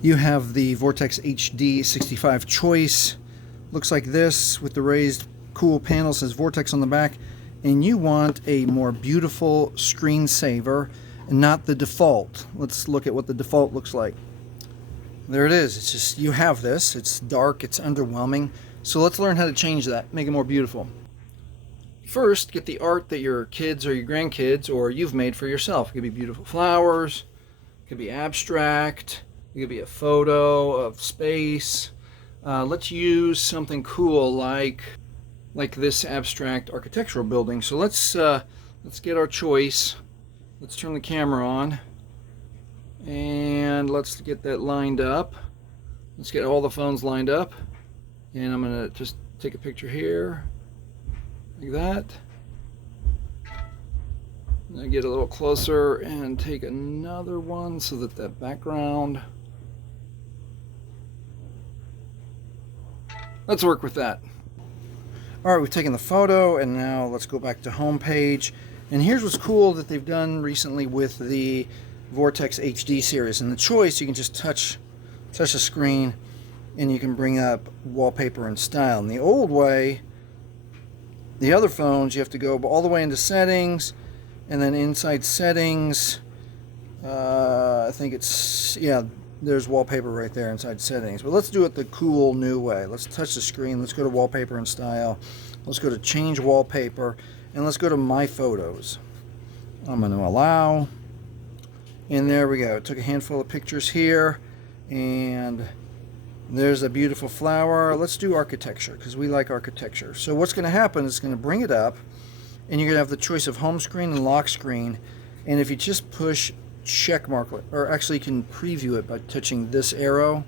You have the Vortex HD65 Choice. Looks like this with the raised cool panel, says Vortex on the back. And you want a more beautiful screensaver and not the default. Let's look at what the default looks like. There it is. It's just, you have this. It's dark, it's underwhelming. So let's learn how to change that, make it more beautiful. First, get the art that your kids or your grandkids or you've made for yourself. It could be beautiful flowers, it could be abstract, it could be a photo of space. Let's use something cool like this abstract architectural building. So let's get our choice. Let's turn the camera on and let's get that lined up. Let's get all the phones lined up, and I'm gonna just take a picture here like that. And I get a little closer and take another one so that that background. Let's work with that. All right, we've taken the photo, and now let's go back to home page. And here's what's cool that they've done recently with the Vortex HD series. In the Choice, you can just touch the screen, and you can bring up wallpaper and style. In the old way, the other phones, you have to go all the way into settings, and then inside settings, I think it's, yeah, there's wallpaper right there inside settings. But let's do it the cool new way. Let's touch the screen. Let's go to wallpaper and style. Let's go to change wallpaper, and let's go to my photos. I'm going to allow, and there we go. Took a handful of pictures here, and there's a beautiful flower. Let's do architecture because we like architecture. So what's going to happen is it's going to bring it up, and you're going to have the choice of home screen and lock screen. And if you just push check mark, or actually you can preview it by touching this arrow.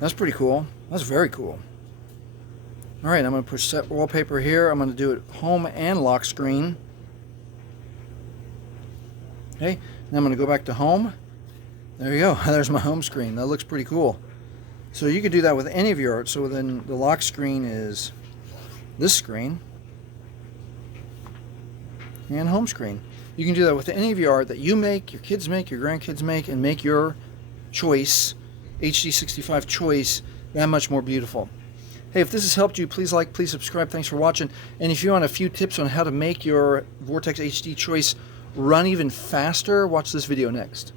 That's pretty cool. That's very cool. All right, I'm going to push set wallpaper here. I'm going to do it home and lock screen. Okay, now I'm going to go back to home. There you go. There's my home screen. That looks pretty cool. So you could do that with any of your art. So then the lock screen is this screen and home screen. You can do that with any of your art that you make, your kids make, your grandkids make, and make your Choice, HD65 Choice, that much more beautiful. Hey, if this has helped you, please like, please subscribe. Thanks for watching. And if you want a few tips on how to make your Vortex HD Choice run even faster, watch this video next.